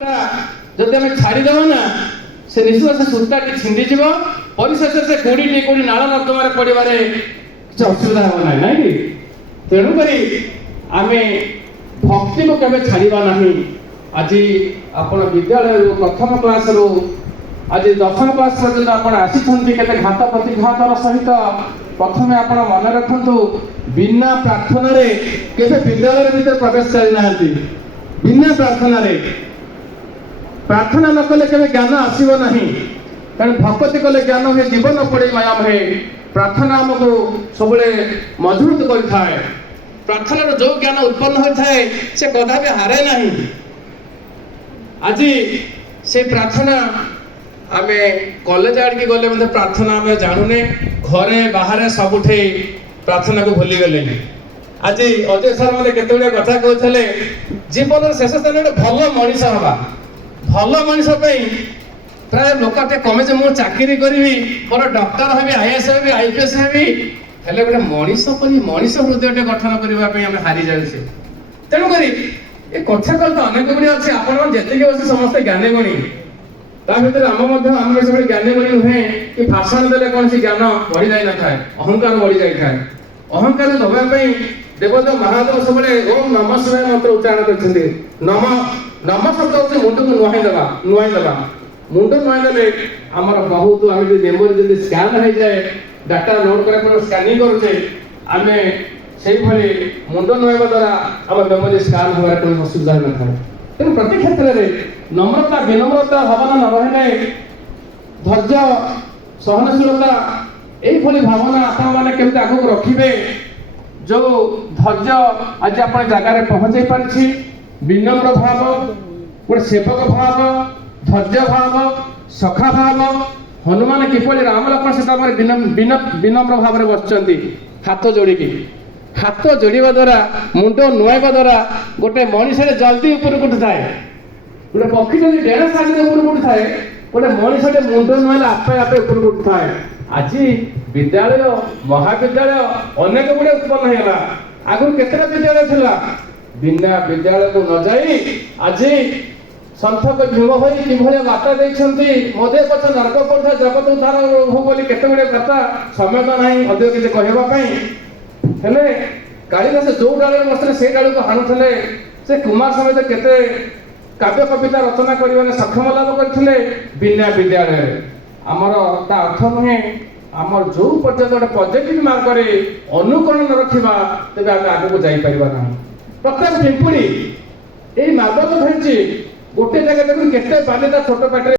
जदि आम छाड़देव ना से निश्चित से सूता छिंडीज परिशेष से कोड़ी कोड़ी नाल नर्दमार पड़े किसी असुविधा हम ना ना कि तेणुक आम भक्ति को केवे छाड़ा ना। आज आप विद्यालय प्रथम क्लास रू आज दशम क्लास पर्यटन आप आसी घात प्रतिघातर सहित प्रथम आप मन रखु बिना प्रार्थना रे केवे विद्यालय भीतर प्रवेश करना बिना प्रार्थना रे प्रार्थना न कले केवे ज्ञान आसीब नहीं कारण भक्ति कले ज्ञान हुए जीवन पड़े मायाम है। प्रार्थना आमको सब मजबूत कर प्रार्थना जो ज्ञान उत्पन्न होता है से कदा भी हारे नहीं। आज से प्रार्थना आम कॉलेज आड़ की गले प्रार्थना आम जानूने घरे बाहर सबुठे प्रार्थना को भूली गले। आज अजय सर मैंने केते कथा कहते जीवन शेष स्थान भल मनीष हवा भल मनीष प्राय लोक कमे मुझे चाकरी करी मोर डॉक्टर हेबी आईएएस हेबी आईपीएस हेबी हेले गोटे मनीष मनीष हृदय गठन करने आम हारी जाऊे। तेणुक ये कथा कल तो अनेक गुड़ी अच्छे आपती अच्छे समस्त ज्ञानी गुणी भर आम सब ज्ञानी गुणी नुहे कि भाषण देने कौन सी ज्ञान बढ़ी जाए न था अहंकार बढ़ी जाए अहंकार दबाई देवदेव महादेव सब ओम नमः शिवाय मंत्र उच्चारण करते नम नम शब्द हूँ मुंड को नुआई देवा मुंड नुआई देले आमर बहुत आम मेमोरी जब स्कैन हो जाए डाटा लोड कर स्कानिंग करुचे आम से मुंड नुआवा द्वारा आम मेमोरी स्कैन होगा कोई असुविधा न था। तेणु प्रति क्षेत्र में नम्रता विनम्रता भावना न रही धैर्य सहनशीलता यही भावना आपने आगे रखिए जो धैर्य आज आप जगार पहुँचे पारी विनम्र भाव गोटे सेवक भाव धैर्य भाव सखा भाव हनुमान किपरि राम लक्ष्मण सीता विनम्र भाव में बसुँच हाथ जोड़िकी हाथ जोड़ा द्वारा मुंड नुआवा द्वारा गोटे मनीष जल्दी ऊपर उठू थाए गोटे पक्षी जब डेढ़ साइज ऊपर उठू थाए गोटे मनीष मुंड नुआले आपे आपे ऊपर उठू थाए। आज विद्यालय महाविद्यालय अनेक गुड़े उत्पन्न होगा आगु केतटा विद्यालय थिला बिना विद्यालय को न जाई आज संथक भीम भाई किभलिया बार्ता देइछंती मधे पछ नरक पड़ता जगत उद्धार हो बोली केते गुड़े बार्ता समय तो नहीं अधिक किसी कहवा हेले कालिदास जो डाले बसले से डाल को हाणुले से कुमार समेत केते काव्य कविता रचना कर सक्षम लाभ करते बिना विद्यालय आमर ता अर्थ नुहे आमर जो पर्यटन गोटे पॉजिटिव मार्ग अनुकरण न रखा तेज आम आगे को जापर ना। प्रत्येक पिंपुड़ी यही मार्ग तो धरी गोटे जगह देखो केते बाली छोट पेटे